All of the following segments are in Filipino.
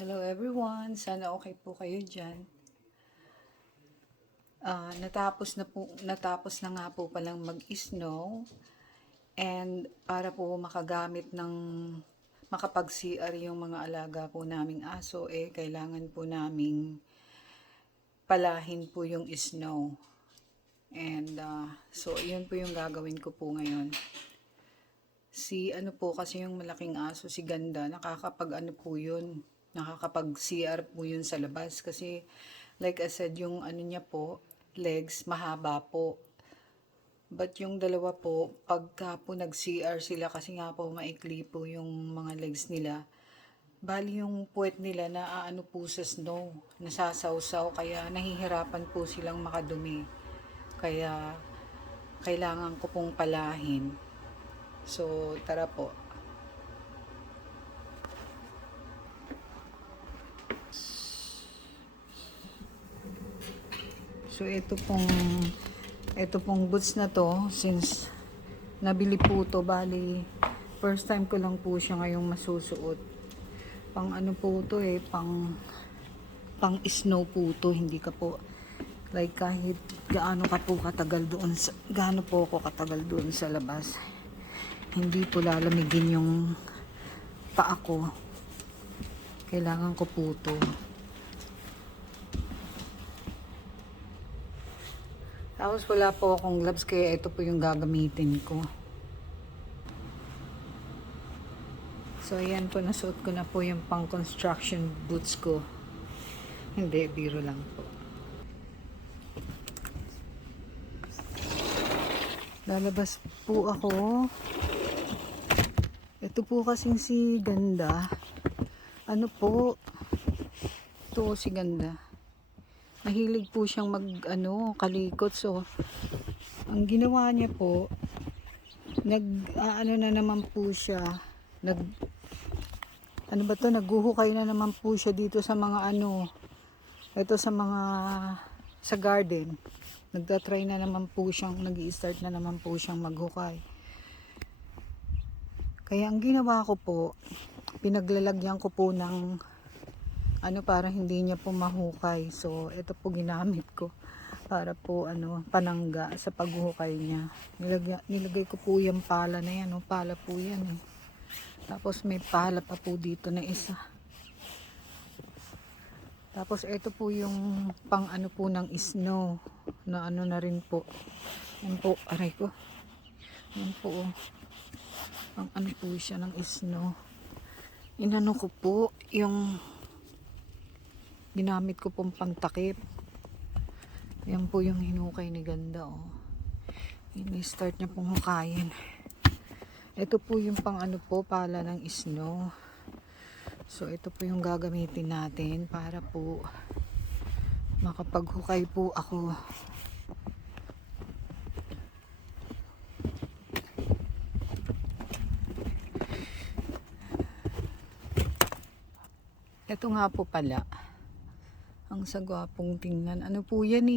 Hello everyone, sana okay po kayo dyan. Natapos na nga po palang mag-snow and para po makagamit ng makapag-CR yung mga alaga po naming aso, kailangan po naming palahin po yung snow. And so yun po yung gagawin ko po ngayon. Si ano po kasi yung malaking aso, si Ganda, nakakapag CR po yun sa labas kasi like I said, yung ano niya po, legs mahaba po. But yung dalawa po, pagka po nag CR sila kasi nga po maikli po yung mga legs nila, bali yung puwet nila na ano po sa snow, nasasawsaw, kaya nahihirapan po silang makadumi. Kaya kailangan ko pong palahin. So tara po. So ito pong boots na to, since nabili po to, bali first time ko lang po siya ngayong masusuot. Pang ano po to pang snow po to, hindi ka po like kahit gaano po ako katagal doon sa labas, hindi po lalamigin yung paa ko. Kailangan ko po to. Tapos wala po akong gloves, kaya ito po yung gagamitin ko. So ayan po, nasuot ko na po yung pang construction boots ko. Hindi, biro lang po. Lalabas po ako. Ito po kasing si Ganda. Ano po? Ito si Ganda. Mahilig po siyang kalikot. So, ang ginawa niya po, na naman po siya. Naghuhukay na naman po siya dito sa mga sa garden. Nagtatry na naman po siyang, nag-i-start na naman po siyang maghukay. Kaya ang ginawa ko po, pinaglalagyan ko po ng para hindi niya po mahukay. So, ito po ginamit ko para po panangga sa paghuhukay niya. Nilagay ko po yung pala na yan. Pala po yan eh. Tapos may pala pa po dito na isa. Tapos ito po yung pang po ng snow na na rin po. Yan po, aray ko. Yan po. Pang po siya ng snow. Inano ko po yung ginamit ko pong pantakip. Yan po yung hinukay ni Ganda. Ini-start niya pong hukayin. Ito po yung pang pala ng snow. So ito po yung gagamitin natin para po makapaghukay po ako. Ito nga po pala ang sagwapong tingnan. Ano po yan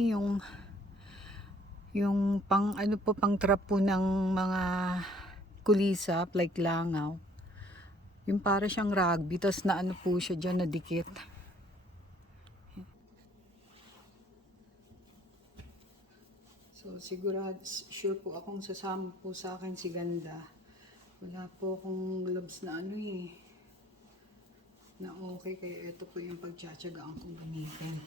yung pang pang trap po ng mga kulisap like langaw. Yung para siyang rugby, tapos na po siya dyan, nadikit. So sure po akong sasama po sa akin si Ganda. Wala po akong gloves na na okay, kaya ito po yung pagtsatsagaan kong gamitin.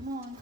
Come on.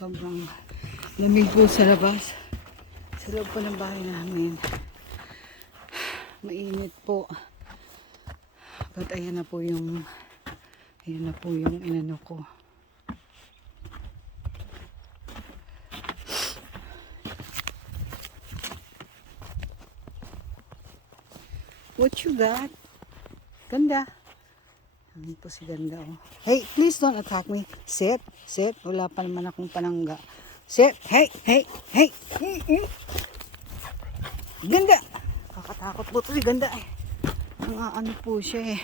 Sobrang lamig po sa labas. Sa loob po ng bahay namin. Mainit po. But ayan na po yung inano ko. What you got? Ganda. Ano po si Ganda, oh. Hey, please don't attack me. Sit, sit. Wala pa naman akong panangga. Sit. Hey, hey, hey. Ganda. Kakatakot po to si Ganda, eh. Ano po siya, eh.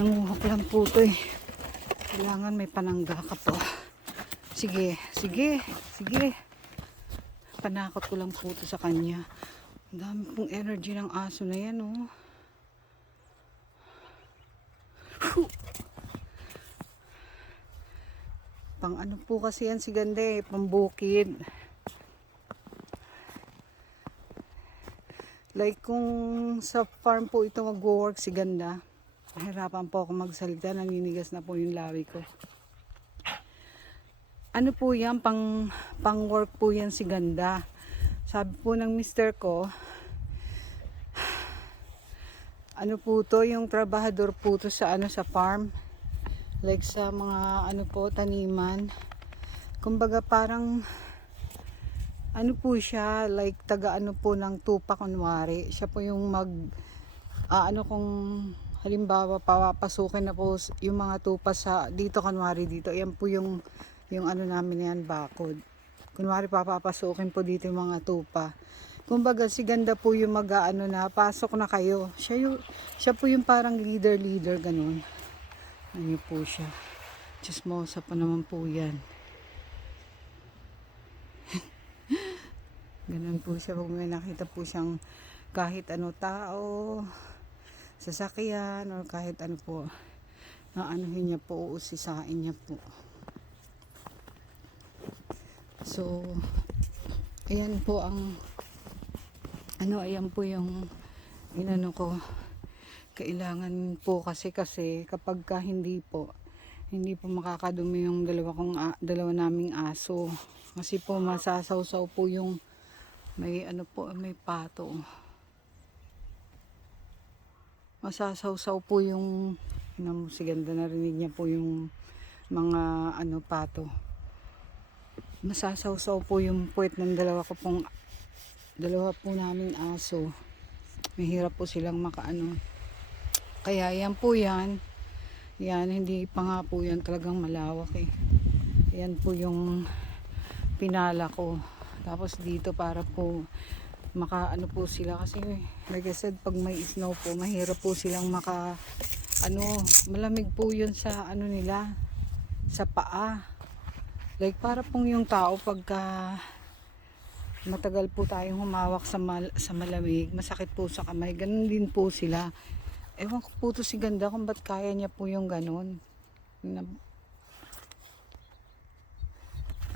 Nanguhok lang po to, eh. Kailangan may panangga ka po. Sige, sige, sige. Panakot ko lang po to sa kanya. Ang dami pong energy ng aso na yan, oh. Pang ano po kasi yan si Ganda, eh, pambukid. Like kung sa farm po ito mag-work si Ganda, mahirapan po ako magsalita, naninigas na po yung lawi ko. Ano po yan, pang work po yan si Ganda. Sabi po ng mister ko, ano po to, yung trabahador po to sa sa farm. Like sa mga po, taniman. Kumbaga parang ano po siya, like taga po ng tupa kunwari. Siya po yung kung halimbawa papasukin na po yung mga tupa sa dito kunwari dito. Yan po yung namin yan, bakod. Kunwari papapasukin po dito yung mga tupa. Kumbaga si Ganda po yung na pasok na kayo. Siya po yung parang leader ganun. Ano po siya. Chismosa pa naman po yan. Ganun po siya. Pag may nakita po siyang kahit tao, sasakyan, o kahit po, anuhin niya po, usisain niya po. So, ayan po ang ayan po yung inano ko. Kailangan po kasi kapag hindi po makakadumi yung dalawa naming aso. Kasi po masasawsaw po yung may may pato. Masasawsaw po yung si Ganda, narinig niya po yung mga pato. Masasawsaw po yung puwet ng dalawa po naming aso. Mahirap po silang makaano. Kaya yan po yan, hindi pa nga po yan talagang malawak, eh. Yan po yung pinala ko. Tapos dito para po makaano po sila kasi like I said, pag may snow po, mahirap po silang malamig po yun sa nila, sa paa. Like para pong yung tao pagka matagal po tayong humawak sa malamig, masakit po sa kamay, ganun din po sila. Ewan ko po to si Ganda kung ba't kaya niya po yung ganun.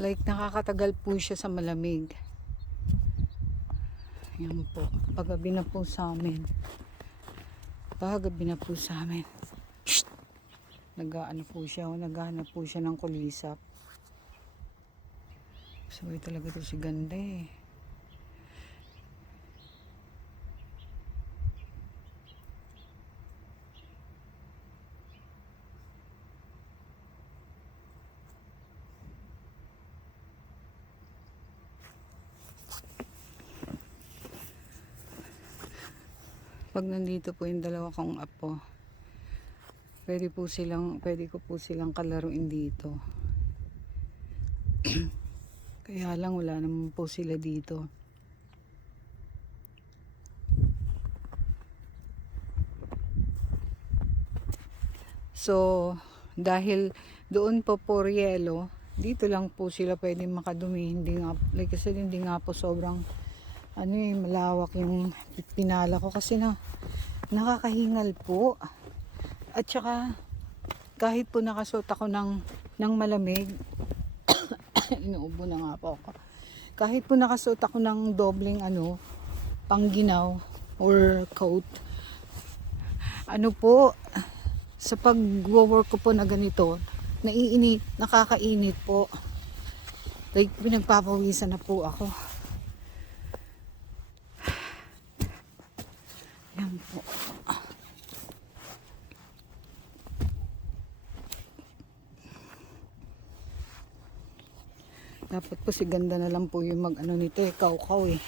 Like nakakatagal po siya sa malamig. Yan po. Paggabi na po sa amin. Shhh! Naghahanap po siya ng kulisap. Sabay talaga to si Ganda, eh. Pag nandito po yung dalawa kong apo, pwede ko po silang kalaruin dito. Kaya lang wala naman po sila dito. So, dahil doon po yelo, dito lang po sila pwedeng makadumi. Hindi nga po sobrang malawak yung pinala ko kasi nakakahingal po. At saka kahit po nakasuot ako ng malamig, inuubo na nga po ako. Kahit po nakasuot ako ng dobleng pangginaw or coat, sa pag-work ko po na ganito, nakakainit po. Like, pinagpapawisan na po ako. Yan po. Dapat po si Ganda na lang po yung mag ano nito eh, kaw-kaw eh.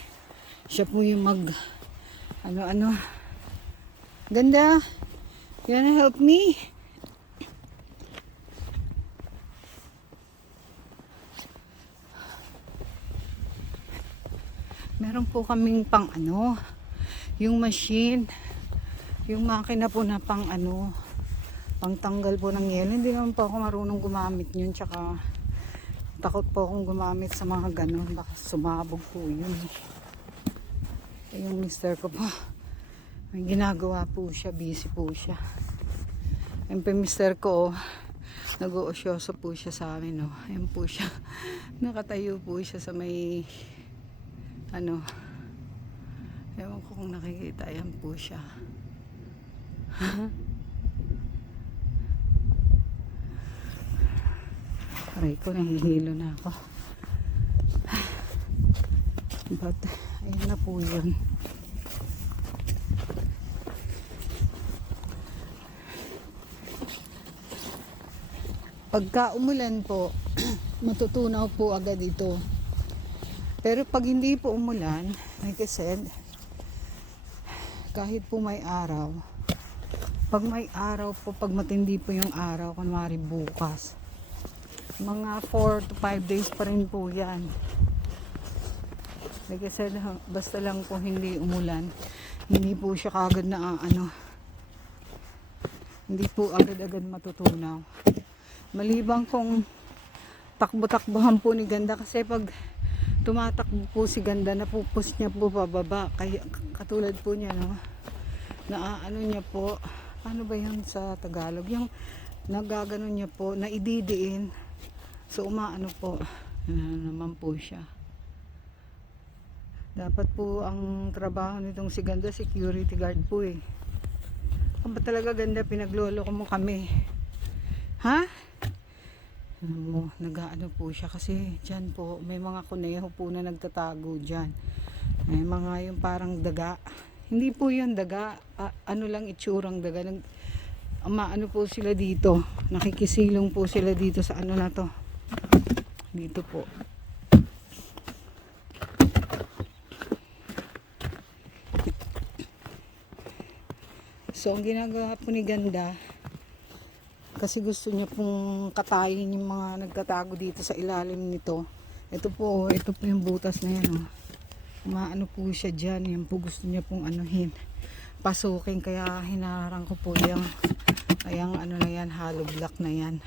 Siya po yung mag ano. Ganda, you wanna help me? Meron po kaming pang ano, yung machine, yung makina po na pang ano, pang tanggal po ng yelo. Hindi naman po ako marunong gumamit yun, tsaka takot po akong gumamit sa mga ganun, baka sumabog po yun. Yung mister ko po, may ginagawa po siya, busy po siya. Yung mister ko, nag-uusyoso po siya sa amin, oh. Ayan po siya, nakatayo po siya sa may ano, ewan ko kung nakikita, ayan po siya. Aray ko, nahihilo na ako. But, ayan na po yun. Pagka umulan po, matutunaw po agad ito. Pero pag hindi po umulan, like I said, kahit po may araw, pag may araw po, pag matindi po yung araw, kunwari bukas, mga 4 to 5 days pa rin po yan. Like I said, basta lang po hindi umulan, hindi po siya kagad na hindi po agad-agad matutunaw. Malibang kung takbo-takbohan po ni Ganda, kasi pag tumatakbo po si Ganda, napupus niya po pababa. Kaya, katulad po niya, no? Niya po, ano ba yun sa Tagalog? Yung nagagano niya po, naididiin. So, umaano po, naman po siya. Dapat po ang trabaho nitong si Ganda, security guard po eh. Ang ba talaga, Ganda, pinaglolo ko mo kami? Ha? Nag-aano po siya kasi dyan po may mga kuneho po na nagtatago dyan. May mga yung parang daga, hindi po yun daga, ano lang itsurang daga. Ano po sila dito, nakikisilong po sila dito sa ano na to, dito po. So ang ginagawa po ni Ganda, kasi gusto niya pong katayin yung mga nagtatago dito sa ilalim nito. Ito po yung butas na yan, oh. Maano po siya dyan, yan po gusto niya pong anuhin, pasukin, kaya hinarang ko po yung ano na yan, hollow block na yan.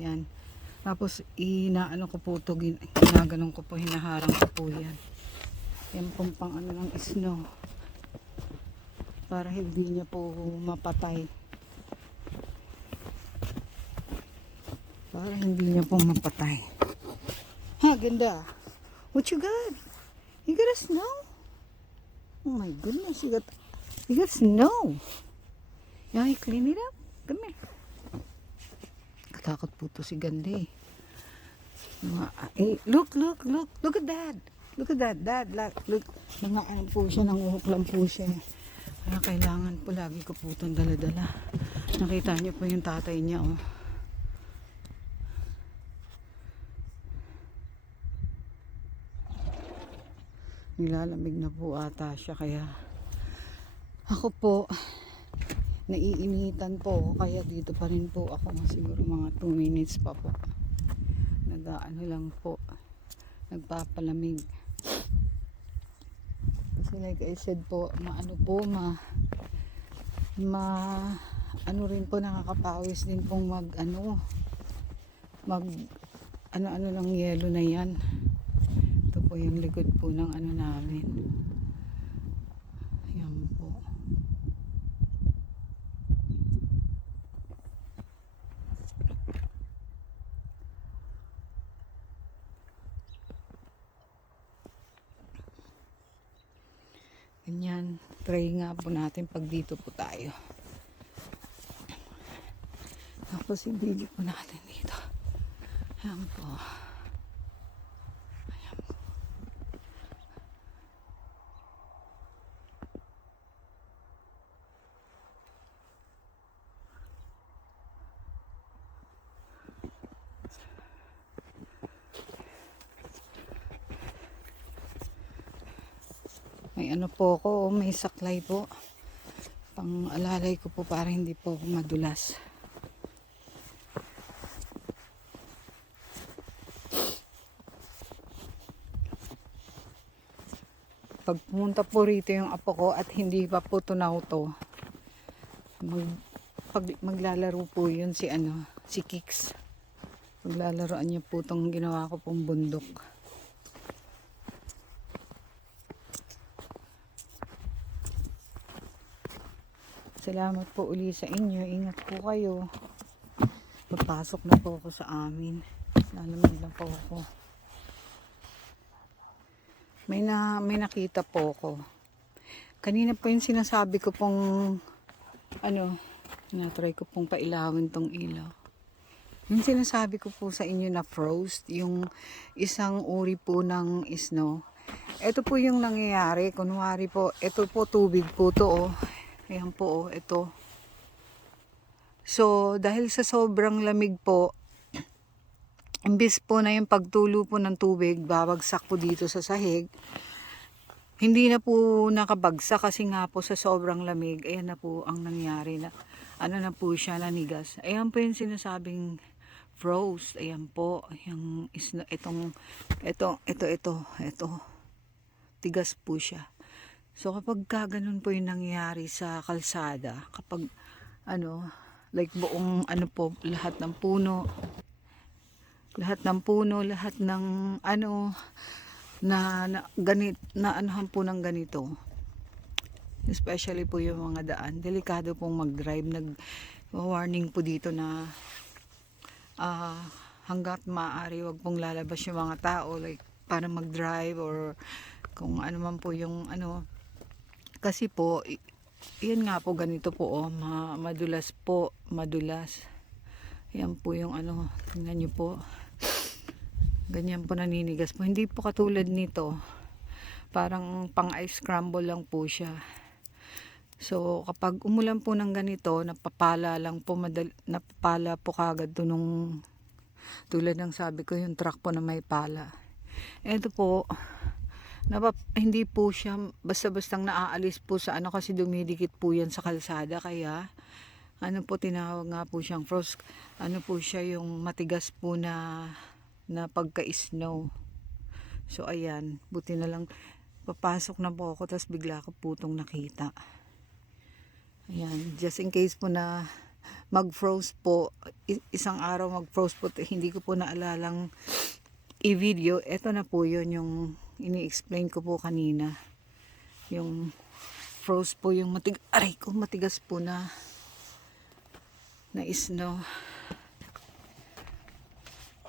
Yan. Tapos inaano ko po ito, ginaganon ko po, hinaharang ko po yan. Yan pong pang ano ng snow, para hindi niya po mapatay. Para hindi niya pong mapatay. Ha, Ganda? What you got? You got a snow? Oh my goodness, you got snow. You want to clean it up? Come here. Katakot po to si Ganda eh. Look at that. Look at that, Dad. Look. Nangaan po siya, nanguhok lang po siya. Kaya kailangan po lagi ko po itong dala-dala. Nakita niyo po yung tatay niya, oh. Nilalamig na po ata siya, kaya ako po naiinitan po, kaya dito pa rin po ako, siguro mga 2 minutes pa po, nag-aano lang po, nagpapalamig. Kasi like I said po, ano rin po, nakakapawis din pong mag ano ng yelo na yan. Ito po yung likod po ng ano namin. Yan po. Ganyan. Try nga po natin pag dito po tayo. Tapos i-video po natin dito. Yan po. May ano po ako, may saklay po. Pang alalay ko po para hindi po ako madulas. Pag pumunta po rito yung apo ko at hindi pa po tunaw to, maglalaro po yun si Kix. Maglalaroan niya po itong ginawa ko pong bundok. Salamat po uli sa inyo. Ingat po kayo. Papasok na po ako sa amin. Lalamig na po ako. May nakita po ako. Kanina po yung sinasabi ko pong natry ko pong pailawin tong ilaw. Yung sinasabi ko po sa inyo na frost, yung isang uri po ng snow. Ito po yung nangyayari. Kunwari po, ito po tubig po to oh. Ayan po oh, ito. So, dahil sa sobrang lamig po, imbis po na yung pagtulo po ng tubig, babagsak po dito sa sahig. Hindi na po nakabagsak kasi nga po sa sobrang lamig. Ayan na po ang nangyari na na po siya, nanigas. Ayan po yung sinasabing frost. Ayan po, yung ito. Tigas po siya. So kapag ganun po yung nangyayari sa kalsada, kapag like buong po, lahat ng puno, lahat ng na anuhan po ng ganito, especially po yung mga daan, delikado pong mag-drive. Nag-warning po dito na hanggat maaari wag pong lalabas yung mga tao like para mag-drive or kung ano man po yung kasi po yan nga po, ganito po oh, madulas po, yan po yung tingnan nyo po, ganyan po naninigas po, hindi po katulad nito, parang pang ice scramble lang po siya. So kapag umulan po ng ganito, napapala po kagad to nung tulad ng sabi ko yung truck po na may pala. Ito po hindi po siya basta-bastang naaalis po sa kasi dumidikit po yan sa kalsada, kaya po tinawag nga po siyang frost. Po siya yung matigas po na pagka-snow. So ayan, buti na lang papasok na po ako tapos bigla ko po itong nakita. Ayan, just in case po na mag-frost po, isang araw mag-frost po, hindi ko po naalalang i-video. Ito na po yun yung ini-explain ko po kanina. Yung frost po yung matigas po na snow.